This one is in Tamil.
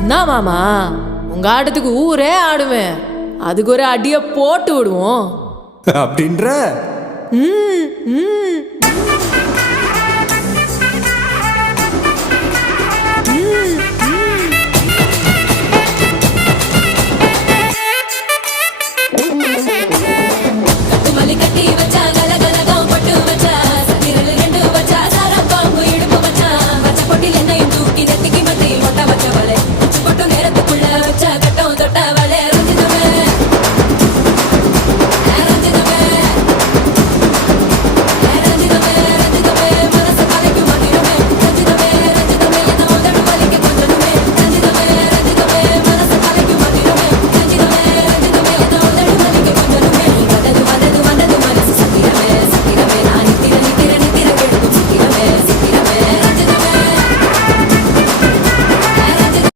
என்ன மாமா, உங்க ஆட்டத்துக்கு ஊரே ஆடுவேன். அதுக்கு ஒரு அடியை போட்டு விடுவோம் அப்படின்ற ம் ம்